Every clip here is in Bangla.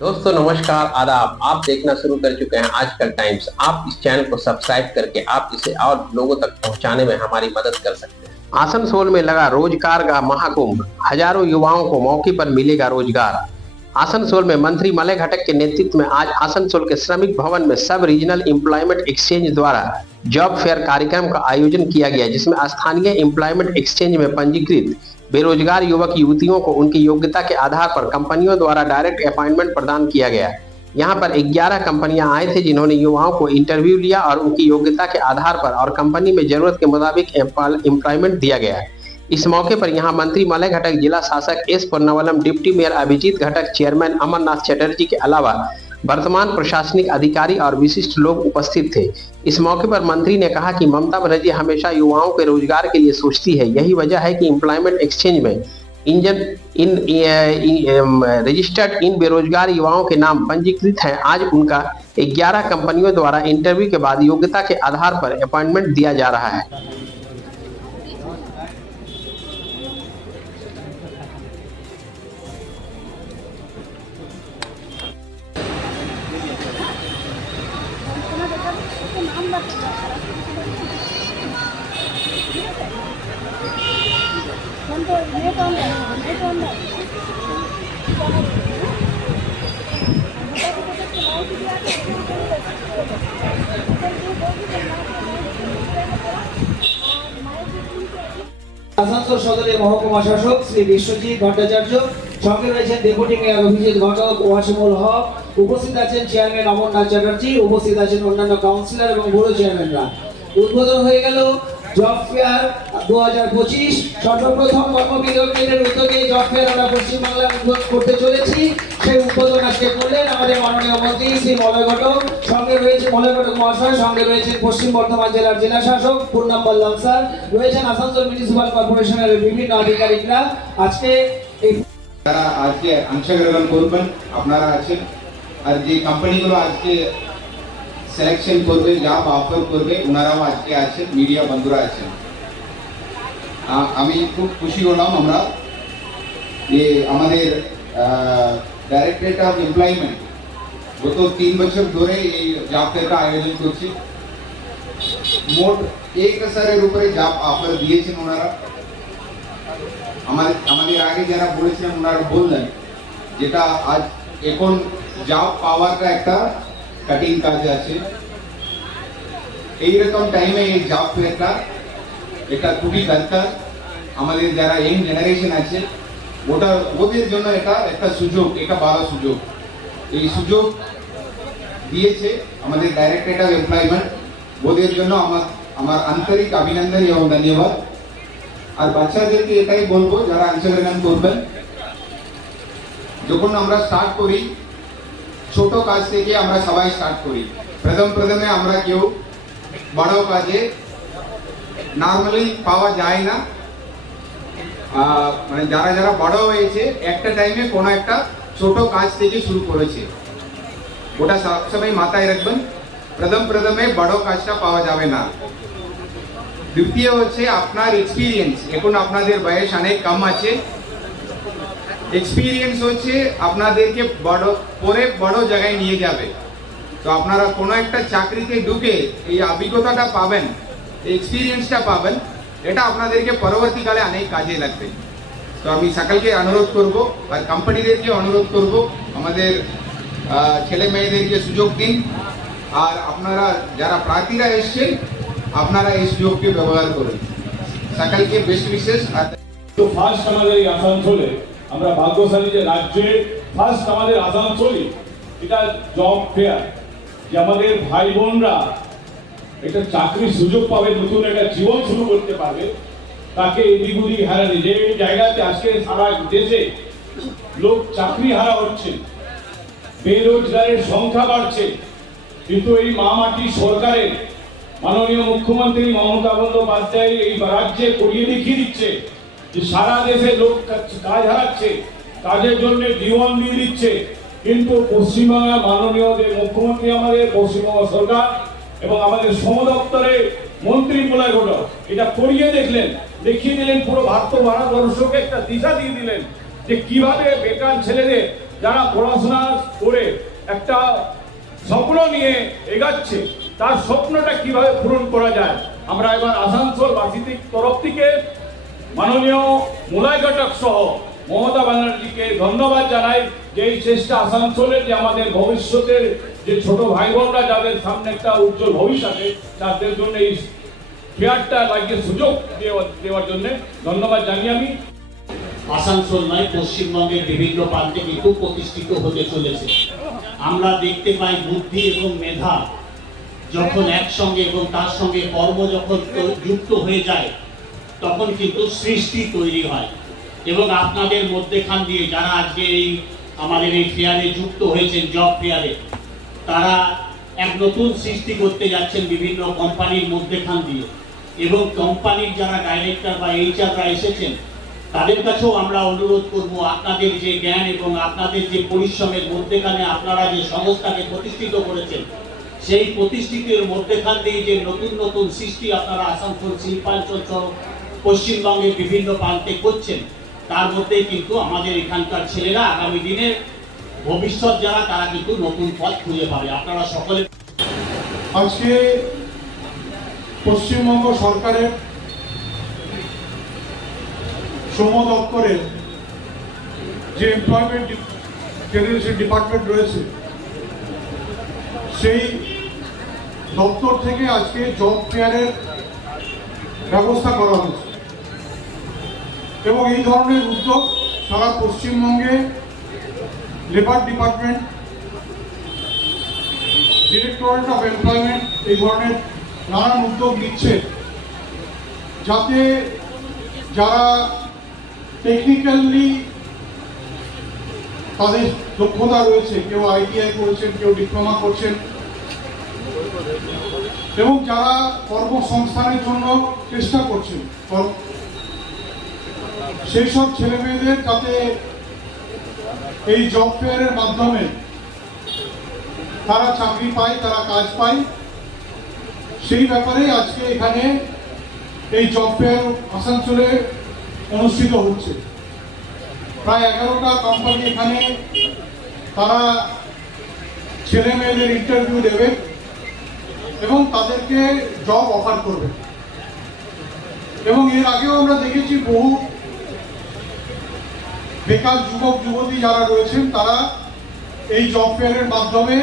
दोस्तों नमस्कार आदाब। आप देखना शुरू कर चुके हैं आजकल टाइम्स। आप इस चैनल को सब्सक्राइब करके आप इसे और लोगों तक पहुंचाने में हमारी मदद कर सकते हैं। आसनसोल में लगा रोजगार का महाकुंभ, हजारों युवाओं को मौके पर मिलेगा रोजगार। आसनसोल में मंत्री मलय घटक के नेतृत्व में आज आसनसोल के श्रमिक भवन में सब रीजनल एम्प्लॉयमेंट एक्सचेंज द्वारा जॉब फेयर कार्यक्रम का आयोजन किया गया, जिसमें स्थानीय एम्प्लॉयमेंट एक्सचेंज में पंजीकृत बेरोजगार युवक युवतियों को उनकी योग्यता के आधार पर कंपनियों द्वारा डायरेक्ट अपॉइंटमेंट प्रदान किया गया। यहां पर 11 कंपनियां आए थे जिन्होंने युवाओं को इंटरव्यू लिया और उनकी योग्यता के आधार पर और कंपनी में जरूरत के मुताबिक एम्प्लॉयमेंट दिया गया। इस मौके पर यहां मंत्री मलय घटक, जिला शासक एस पुन्नावलम, डिप्टी मेयर अभिजीत घटक, चेयरमैन अमरनाथ चटर्जी के अलावा वर्तमान प्रशासनिक अधिकारी और विशिष्ट लोग उपस्थित थे। इस मौके पर मंत्री ने कहा कि ममता बनर्जी हमेशा युवाओं के रोजगार के लिए सोचती है। यही वजह है कि एम्प्लॉयमेंट एक्सचेंज में रजिस्टर्ड इन बेरोजगार युवाओं के नाम पंजीकृत हैं। आज उनका 11 कंपनियों द्वारा इंटरव्यू के बाद योग्यता के आधार पर अपॉइंटमेंट दिया जा रहा है। আসানসোল সদরের মহকুমা শাসক শ্রী বিশ্বজিৎ ভট্টাচার্য, সঙ্গে রয়েছেন ডেপুটি মেয়র অভিজিৎ ঘটক, ওয়াসিমুল হক, উপস্থিত আছেন চেয়ারম্যান অমরনাথ চ্যাটার্জি, উপস্থিত আছেন অন্যান্য কাউন্সিলর এবং ব্যুরো চেয়ারম্যানরা। উদ্বোধন হয়ে গেল জব ফেয়ার 2025। সর্বপ্রথম কর্মবিরতির উদ্যোগে জব ফেয়ার আমরা পশ্চিমবাংলায় উদ্বোধন করতে চলেছি। সেই উদ্বোধন আজকে করলেন আমাদের মাননীয় মন্ত্রী শ্রী মলয় ঘটক। সঙ্গে রয়েছে মলয় ঘটক মহাশয়, সঙ্গে রয়েছেন পশ্চিম বর্ধমান জেলার জেলা শাসক পূর্ণম বল্লভ স্যার, রয়েছেন আসানসোল মিউনিসিপাল কর্পোরেশনের বিভিন্ন আধিকারিকরা। আজকে যারা আজকে অংশগ্রহণ করবেন আপনারা আছেন, আর যে কোম্পানিগুলো আজকে সিলেকশন করবে, জব অফার করবে, ওনারাও আজকে আছেন, মিডিয়া বন্ধুরা আছেন। আমি খুব খুশি হলাম আমরা যে আমাদের ডাইরেক্টরেট অফ এমপ্লয়মেন্ট গত 3 বছর ধরে এই জব ফেয়ারটা আয়োজন করছে। মোট 1000-এর উপরে জব অফার দিয়েছেন ওনারা। আমাদের আগে যারা বলেছিলেন ওনারা বললেন যেটা আজ এখন জব পাওয়ারটা একটা কাটিং কাজ আছে। এইরকম টাইমে এই জব ফেয়ারটা এটা খুবই দরকার। আমাদের যারা ইয়ং জেনারেশন আছে ওদের জন্য এটা একটা সুযোগ, এটা বড় সুযোগ। এই সুযোগ দিয়েছে আমাদের ডাইরেক্টরেট অফ এমপ্লয়মেন্ট, ওদের জন্য আমার আন্তরিক অভিনন্দন এবং ধন্যবাদ। আর বাচ্চাদেরকে এটাই বলবো যারা অংশগ্রহণ করবেন, যখন আমরা স্টার্ট করি ছোট কাজ থেকে আমরা সবাই স্টার্ট করি। প্রথমে আমরা কেউ বড় কাজে নরমালি পাওয়া যায় না। মানে যারা বড় হয়েছে একটা টাইমে কোনো একটা ছোট কাজ থেকে শুরু করেছে, ওটা সবসময় মাথায় রাখবেন। প্রথমে বড় কাজটা পাওয়া যাবে না। দ্বিতীয় হচ্ছে আপনার এক্সপিরিয়েন্স। এখন আপনাদের বয়স অনেক কম আছে, এক্সপিরিয়েন্স হচ্ছে আপনাদেরকে বড় জায়গায় নিয়ে যাবে। তো আপনারা কোনো একটা চাকরিতে ঢুকে এই অভিজ্ঞতাটা পাবেন, এক্সপিরিয়েন্সটা পাবেন, এটা আপনাদেরকে পরবর্তীকালে অনেক কাজে লাগবে। তো আমি সকলকে অনুরোধ করব আর কোম্পানিদেরকে অনুরোধ করব আমাদের ছেলে মেয়েদেরকে সুযোগ দিন। আর আপনারা যারা প্রার্থীরা এসছেন আপনারা এই সুযোগকে ব্যবহার করুন। সকলকে বেস্ট উইশেস। তো ফার্স্ট আমাদের এই আসানসোলে আমরা ভাগ্যশালী যে রাজ্যে ফার্স্ট আমাদের আসানসোলই এটা জব ফেয়ার, যে আমাদের ভাই বোনরা একটা চাকরির সুযোগ পাবে, নতুন একটা জীবন শুরু করতে পারবে। তাকে এদিক ওদিক হারানি, যে জায়গাতে আজকে সারা দেশে লোক চাকরি হারা হচ্ছে, বেরোজগারের সংখ্যা বাড়ছে, কিন্তু এই মামাটি সরকারের মাননীয় মুখ্যমন্ত্রী মমতা বন্দ্যোপাধ্যায় এই রাজ্যে করিয়ে দেখিয়ে দিচ্ছে যে সারা দেশে লোক কাজ হারাচ্ছে, কাজের জন্য জীবন দিয়ে দিচ্ছে। কিন্তু পশ্চিমবাংলা মাননীয় যে মুখ্যমন্ত্রী আমাদের পশ্চিমবঙ্গ সরকার এবং আমাদের শ্রম দপ্তরে মন্ত্রী মলয় ঘটক এটা করিয়ে দেখিয়ে দিলেন, পুরো ভারতবর্ষকে একটা দিশা দিয়ে দিলেন যে কিভাবে বেকার ছেলেদের যারা পড়াশোনা করে একটা স্বপ্ন নিয়ে এগাচ্ছে, তার স্বপ্নটা কিভাবে পূরণ করা যায়। আমরা এবার আসানসোল বাসীদের তরফ থেকে মাননীয় মলয় ঘটক সহ মমতা ব্যানার্জিকে ধন্যবাদ জানাই যে এই চেষ্টা আসানসোলের যে আমাদের ভবিষ্যতের যে ছোট ভাই বোনরা যাদের সামনে একটা উজ্জ্বল ভবিষ্যতে, তাদের জন্য এই ফেয়ারটা লাগিয়ে সুযোগ দেওয়ার জন্য ধন্যবাদ জানিয়ে আমি আসানসোল নয়, পশ্চিমবঙ্গের বিভিন্ন প্রান্তে কিন্তু প্রতিষ্ঠিত হতে চলেছে। আমরা দেখতে পাই বুদ্ধি এবং মেধা যখন একসঙ্গে এবং তার সঙ্গে কর্ম যখন যুক্ত হয়ে যায়, তখন কিন্তু সৃষ্টি তৈরি হয়। এবং আপনাদের মধ্যেখান দিয়ে যারা আজকে এই আমাদের এই ফেয়ারে যুক্ত হয়েছেন, জব ফেয়ারে, তারা এক নতুন সৃষ্টি করতে যাচ্ছেন বিভিন্ন কোম্পানির মধ্যেখান দিয়ে। এবং কোম্পানির যারা ডাইরেক্টর বা এইচআররা এসেছেন, তাদের কাছেও আমরা অনুরোধ করব, আপনাদের যে জ্ঞান এবং আপনাদের যে পরিশ্রমের মধ্যেখানে আপনারা যে সংস্থাকে প্রতিষ্ঠিত করেছেন, সেই প্রতিষ্ঠিতের মধ্যেখান দিয়ে যে নতুন নতুন সৃষ্টি আপনারা আসানসোল শিল্পাঞ্চল সহ পশ্চিমবঙ্গের বিভিন্ন প্রান্তে করছেন, তার মধ্যে কিন্তু আমাদের এখানকার ছেলেরা আগামী দিনের ভবিষ্যৎ যারা, তারা কিন্তু নতুন পথ খুঁজে পাবে। আপনারা সকলে আজকে পশ্চিমবঙ্গ সরকারের শ্রম দপ্তরের যে এমপ্লয়মেন্ট জেনারেশন ডিপার্টমেন্ট রয়েছে, সেই দপ্তর থেকে আজকে জব ফেয়ারের ব্যবস্থা করা হয়েছে। এবং এই ধরনের উদ্যোগ সারা পশ্চিমবঙ্গে labour department, directorate of employment এই ধরনের নানান উদ্যোগ নিচ্ছে, যাতে যারা টেকনিক্যালি তাদের দক্ষতা রয়েছে, কেউ আইটিআই করেছেন, কেউ ডিপ্লোমা করছেন, এবং যারা কর্মসংস্থানের জন্য চেষ্টা করছেন, সেই সব ছেলে মেয়েদের যাতে এই জব ফেয়ারের মাধ্যমে তারা চাকরি পায়, তারা কাজ পায়, সেই ব্যাপারে আজকে এখানে এই জব ফেয়ার আসানসোলে অনুষ্ঠিত হচ্ছে। প্রায় 11টা কোম্পানি এখানে তারা ছেলে মেয়েদের ইন্টারভিউ দেবে এবং তাদেরকে জব অফার করবে। এবং এর আগেও আমরা দেখেছি বহু বেকার যুবক যুবতী যারা রয়েছেন, তারা এই জব ফেয়ারের মাধ্যমে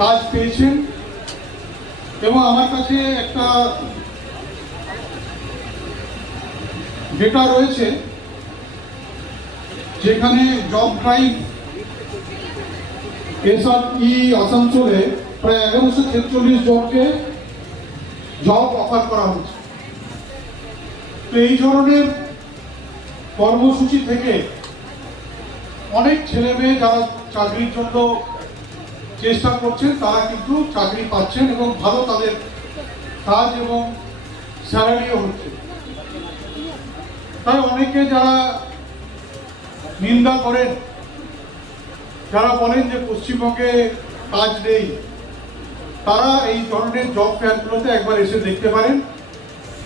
কাজ পেয়েছেন। এবং আমার কাছে একটা ডেটা রয়েছে, যেখানে জব ড্রাইভ এসআরই আসানসোলে প্রায় 1146 জনকে জব অফার করা হচ্ছে। তো এই ধরনের কর্মসূচি থেকে অনেক ছেলে মেয়ে যারা চাকরির জন্য চেষ্টা করছেন, তারা কিন্তু চাকরি পাচ্ছেন এবং ভালো তাদের কাজ এবং স্যালারিও হচ্ছে। তাই অনেকে যারা নিন্দা করেন, যারা বলেন যে পশ্চিমবঙ্গে কাজ নেই, তারা এই ধরনের জব ফেয়ারগুলোতে একবার এসে দেখতে পারেন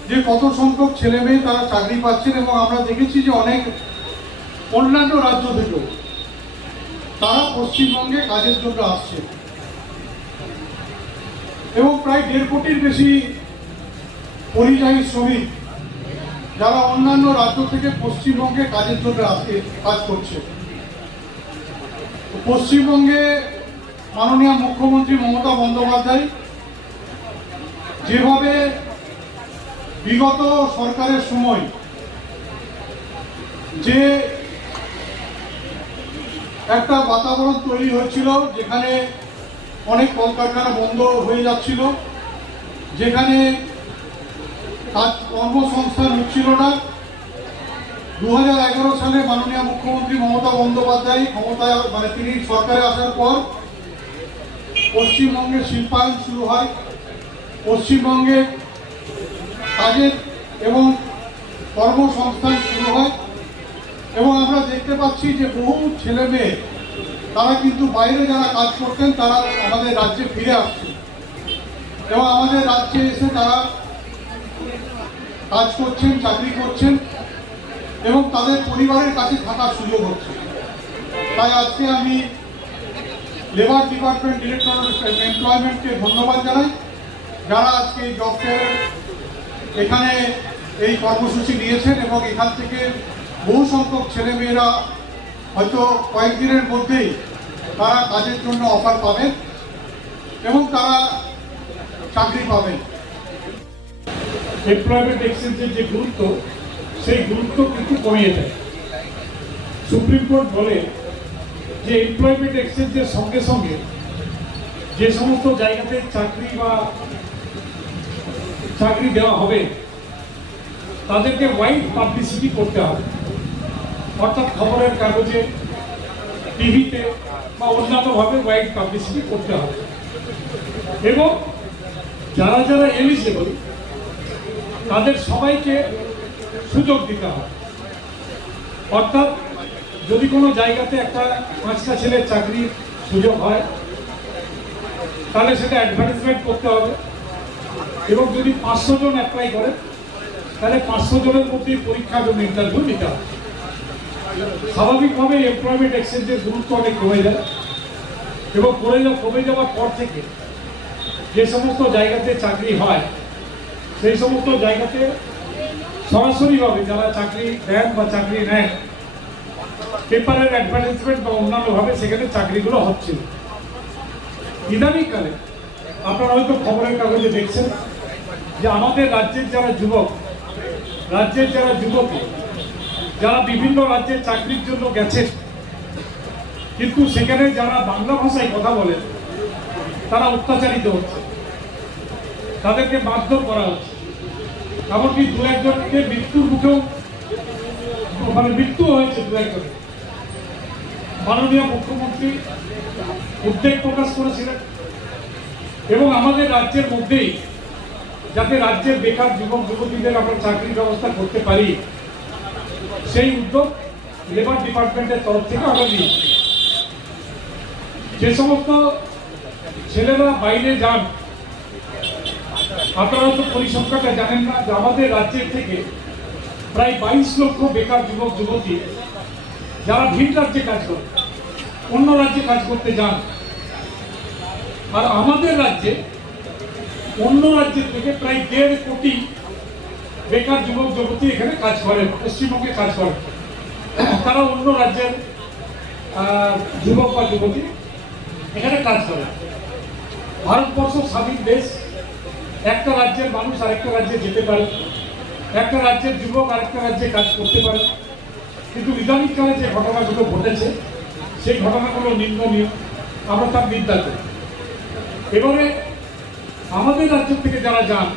যে কত সংখ্যক ছেলে মেয়ে তারা চাকরি পাচ্ছেন। এবং আমরা দেখেছি যে অনেক অন্যান্য রাজ্য থেকেও তারা পশ্চিমবঙ্গে কাজের জন্য আসছে। এবং প্রায় 1.5 কোটির বেশি পরিযায়ী শ্রমিক যারা অন্যান্য রাজ্য থেকে পশ্চিমবঙ্গে কাজের জন্য আসছে, কাজ করছে। পশ্চিমবঙ্গে মাননীয় মুখ্যমন্ত্রী মমতা বন্দ্যোপাধ্যায় যেভাবে বিগত সরকারের সময় যে একটা বাতাবরণ তৈরি হয়েছিল, যেখানে অনেক কলকারখানা বন্ধ হয়ে যাচ্ছিল, যেখানে কাজ কর্মসংস্থান হচ্ছিল না, 2011 সালে মাননীয় মুখ্যমন্ত্রী মমতা বন্দ্যোপাধ্যায় ক্ষমতায় তিনি সরকারে আসার পর পশ্চিমবঙ্গে শিল্পায়ন শুরু হয়, পশ্চিমবঙ্গে কাজের এবং কর্মসংস্থান শুরু হয়। এবং আমরা দেখতে পাচ্ছি যে বহু ছেলে মেয়ে তারা কিন্তু বাইরে যারা কাজ করতেন, তারা আমাদের রাজ্যে ফিরে আসছে এবং আমাদের রাজ্যে এসে তারা কাজ করছেন, চাকরি করছেন এবং তাদের পরিবারের কাছে থাকার সুযোগ হচ্ছে। তাই আজকে আমি লেবার ডিপার্টমেন্ট ডিরেক্টর এমপ্লয়মেন্টকে ধন্যবাদ জানাই, যারা আজকে এই জব ফেয়ার এখানে এই কর্মসূচি নিয়েছেন এবং এখান থেকে বহু সংখ্যক ছেলেমেয়েরা হয়তো কয়েকদিনের মধ্যেই তারা কাজের জন্য অফার পাবেন এবং তারা চাকরি পাবেন। এমপ্লয়মেন্ট এক্সচেঞ্জের যে গুরুত্ব, সেই গুরুত্ব কিন্তু কমিয়ে দেয়। সুপ্রিম কোর্ট বলে যে এমপ্লয়মেন্ট এক্সচেঞ্জের সঙ্গে সঙ্গে যে সমস্ত জায়গাতে চাকরি দেওয়া হবে তাদেরকে ওয়াইড পাবলিসিটি করতে হবে, অর্থাৎ খবরের কাগজে, টিভিতে বা অন্যান্যভাবে ওয়াইড পাবলিসিটি করতে হবে এবং যারা যারা এলিজিবল তাদের সবাইকে সুযোগ দিতে হবে। অর্থাৎ যদি কোনো জায়গাতে একটা 5টা ছেলের চাকরির সুযোগ হয় তাহলে সেটা অ্যাডভার্টাইজমেন্ট করতে হবে এবং যদি 500 জন অ্যাপ্লাই করে তাহলে 500 জনের মধ্যে পরীক্ষা এবং ইন্টারভিউ নিতে হবে। স্বাভাবিকভাবে এমপ্লয়মেন্ট এক্সচেঞ্জের গুরুত্ব অনেক কমে যায় এবং কমে যাওয়ার পর থেকে যে সমস্ত জায়গাতে চাকরি হয় সেই সমস্ত জায়গাতে সরাসরিভাবে যারা চাকরি দেন বা চাকরি নেন পেপারের অ্যাডভার্টাইজমেন্ট বা অন্যান্যভাবে সেখানে চাকরিগুলো হচ্ছিল। ইদানিংকালে আপনারা হয়তো খবরের কাগজে দেখছেন যে আমাদের রাজ্যের যারা যুবকী যারা বিভিন্ন রাজ্যে চাকরির জন্য গেছেন, কিন্তু সেখানে যারা বাংলা ভাষায় কথা বলেন তারা অত্যাচারিত হচ্ছে, তাদেরকে মারধর করা হচ্ছে, এমনকি 2-1জনকে মৃত্যুর মুখেও মৃত্যু হয়েছে 2-1জনের। মাননীয় মুখ্যমন্ত্রী উদ্বেগ প্রকাশ করেছিলেন এবং আমাদের রাজ্যের মধ্যেই যাতে রাজ্যের বেকার যুবক যুবতীদের আমরা চাকরির ব্যবস্থা করতে পারি সেই উদ্যোগ লেবার ডিপার্টমেন্টের তরফ থেকে আমরা নিয়েছি। যে সমস্ত ছেলেরা বাইরে যান, আপনারা তো পরিসংখ্যাটা জানেন না যে আমাদের রাজ্যের থেকে প্রায় 22 লক্ষ বেকার যুবক যুবতী যারা ভিন রাজ্যে কাজ করে, অন্য রাজ্যে কাজ করতে যান, আর আমাদের রাজ্যে অন্য রাজ্যের থেকে প্রায় 1.5 কোটি বেকার যুবক যুবতী এখানে কাজ করেন, পশ্চিমবঙ্গে কাজ করেন। তারা অন্য রাজ্যের যুবক বা যুবতী এখানে কাজ করে। ভারতবর্ষ স্বাধীন দেশ, একটা রাজ্যের মানুষ আরেকটা রাজ্যে যেতে পারে, একটা রাজ্যের যুবক আরেকটা রাজ্যে কাজ করতে পারে, কিন্তু ইদানিংকালে যে ঘটনাগুলো ঘটেছে সেই ঘটনাগুলো নিন্দনীয়, আমরা তার নিন্দা করি। এবারে আমাদের রাজ্য থেকে যারা যান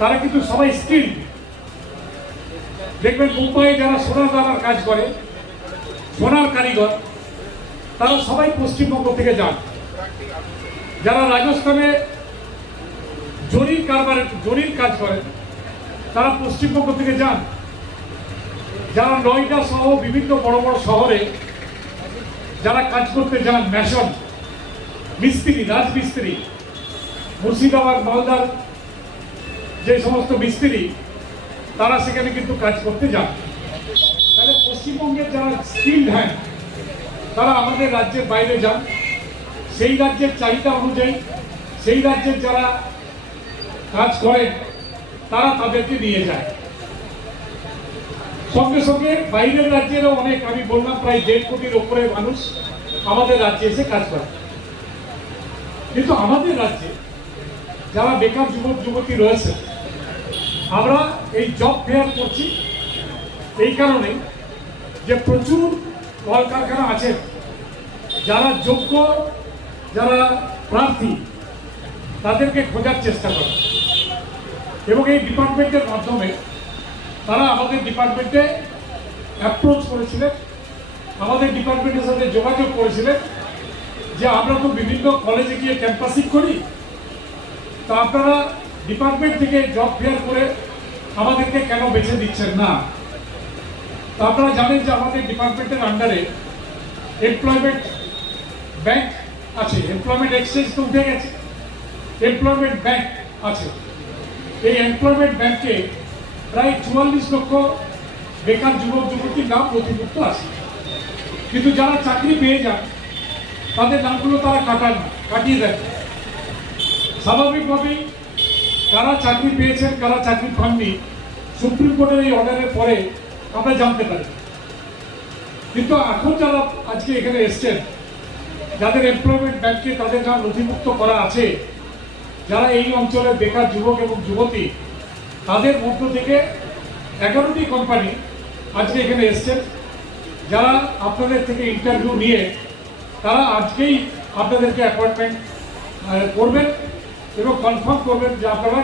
তারা কিন্তু সবাই স্কিল। দেখবেন মুম্বাইয়ে যারা সোনার দানার কাজ করে, সোনার কারিগর, তারা সবাই পশ্চিমবঙ্গ থেকে যান। যারা রাজস্থানে জরির কাজ করেন তারা পশ্চিমবঙ্গ থেকে যান। যারা নয়ডা সহ বিভিন্ন বড় বড় শহরে যারা কাজ করতে যান, ম্যাশন মিস্ত্রি, রাজমিস্ত্রি, মুর্শিদাবাদ মালদার যে সমস্ত মিস্ত্রি তারা সেখানে কিন্তু কাজ করতে যান। তাহলে পশ্চিমবঙ্গের যারা স্কিল্ড হ্যান্ড তারা আমাদের রাজ্যের বাইরে যান, সেই রাজ্যের চাহিদা অনুযায়ী সেই রাজ্যের যারা কাজ করেন তারা তাদেরকে নিয়ে যায়। সঙ্গে সঙ্গে বাইরের রাজ্যেরও অনেক, আমি বললাম প্রায় 1.5 কোটির ওপরে মানুষ আমাদের রাজ্যে এসে কাজ করে। কিন্তু আমাদের রাজ্যে যারা বেকার যুবক যুবতী রয়েছে, আমরা এই জব ফেয়ার করছি এই কারণে যে প্রচুর কলকারখানা আছে, যারা যোগ্য, যারা প্রার্থী তাদেরকে খোঁজার চেষ্টা করে এবং এই ডিপার্টমেন্টের মাধ্যমে তারা আমাদের ডিপার্টমেন্টে অ্যাপ্রোচ করেছিলেন, আমাদের ডিপার্টমেন্টের সাথে যোগাযোগ করেছিলেন যে আমরা তো বিভিন্ন কলেজে গিয়ে ক্যাম্পাসিং করি, তা আপনারা ডিপার্টমেন্ট থেকে জব ফেয়ার করে আমাদেরকে কেন বেছে দিচ্ছেন না। তা আপনারা জানেন যে আমাদের ডিপার্টমেন্টের আন্ডারে এমপ্লয়মেন্ট ব্যাংক আছে, এমপ্লয়মেন্ট এক্সচেঞ্জ তো উঠে গেছে, এমপ্লয়মেন্ট ব্যাংক আছে। এই এমপ্লয়মেন্ট ব্যাংকে প্রায় 44 লক্ষ বেকার যুবক যুবতীর নাম নথিভুক্ত আছে। কিন্তু যারা চাকরি পেয়ে যান তাদের নামগুলো তারা কাটিয়ে দেন। স্বাভাবিকভাবেই কারা চাকরি পেয়েছেন কারা চাকরি পাননি সুপ্রিম কোর্টের এই অর্ডারের পরে আমরা জানতে পারি। কিন্তু এখন যারা আজকে এখানে এসছেন, যাদের এমপ্লয়মেন্ট ব্যাংকে তাদের নাম নথিভুক্ত করা আছে, যারা এই অঞ্চলের বেকার যুবক এবং যুবতী, তাদের মধ্য থেকে 11টি কোম্পানি আজকে এখানে এসছেন, যারা আপনাদের থেকে ইন্টারভিউ নিয়ে তারা আজকেই আপনাদেরকে অ্যাপয়েন্টমেন্ট করবেন এবং কনফার্ম করবেন যে আপনারা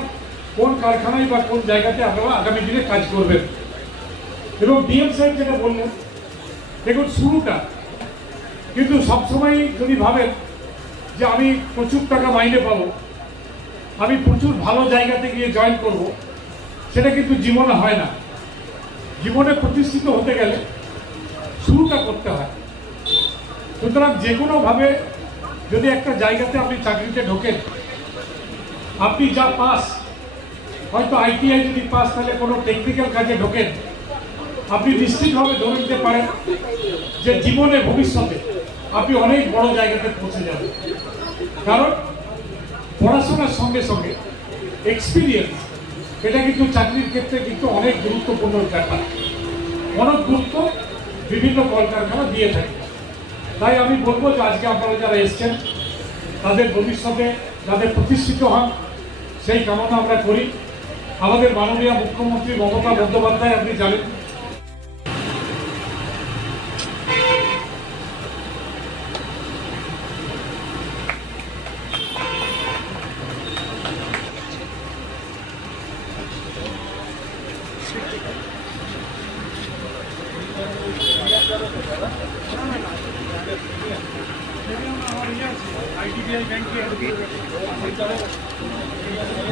কোন কারখানায় বা কোন জায়গাতে আপনারা আগামী দিনে কাজ করবেন। এবং ডিএম সাহেব যেটা বললেন, দেখুন শুরুটা কিন্তু সবসময় যদি ভাবেন যে আমি প্রচুর টাকা মাইনে পাবো, আমি প্রচুর ভালো জায়গাতে গিয়ে জয়েন করব, সেটা কিন্তু জীবনে হয় না। জীবনে প্রতিষ্ঠিত হতে গেলে শুরুটা করতে হয়। সুতরাং যে কোনোভাবে যদি একটা জায়গাতে আপনি চাকরিতে ঢোকেন, আপনি যা পাস, হয়তো আইটিআই যদি পাস, তাহলে কোনো টেকনিক্যাল কাজে ঢোকেন, আপনি নিশ্চিতভাবে ধরে নিতে পারেন যে জীবনে ভবিষ্যতে আপনি অনেক বড় জায়গাতে পৌঁছে যাবেন। কারণ পড়াশোনার সঙ্গে সঙ্গে এক্সপিরিয়েন্স, এটা কিন্তু চাকরির ক্ষেত্রে কিন্তু অনেক গুরুত্বপূর্ণ ব্যাপার, অনেক গুরুত্ব বিভিন্ন কলকারখানা দিয়ে থাকে। তাই আমি বলবো যে আজকে আপনারা যারা এসছেন তাদের ভবিষ্যতে যাদের প্রতিষ্ঠিত হন সেই কামনা আমরা করি। আমাদের মাননীয় মুখ্যমন্ত্রী মমতা বন্দ্যোপাধ্যায়, আপনি জানেন,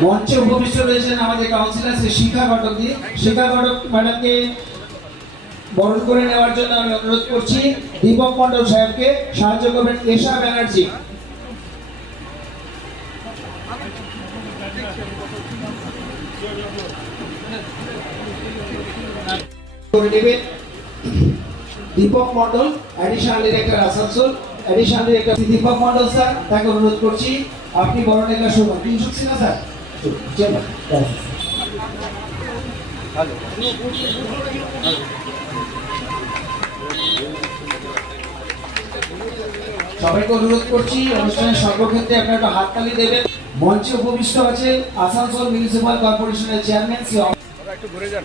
মঞ্চে উপবিষ্ট রয়েছেন আমাদের কাউন্সিলর শ্রী শিখা ঘটকজি। শিখা ঘটক ম্যাডামকে বরণ করে নেওয়ার জন্য আমি অনুরোধ করছি। দীপক মন্ডল সাহেবকে সাহায্য করবেন Esha Banerjee. Deepak Mondal, additional director Asansol, additional director Deepak Mondal sir, তাকে অনুরোধ করছি আপনি বরণের কাজ শুরু করুন। তিনশো ছিল স্যার, সবাইকে অনুরোধ করছি অনুষ্ঠানের সর্বক্ষেত্রে আপনারা একটা হাততালি দেবেন। মঞ্চে উপবিষ্ট আছে আসানসোল মিউনিসিপাল কর্পোরেশনের চেয়ারম্যান শ্রী একটু ঘুরে যান।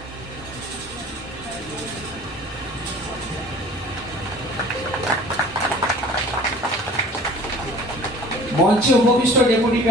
মঞ্চে উপবিষ্ট ডেপুটি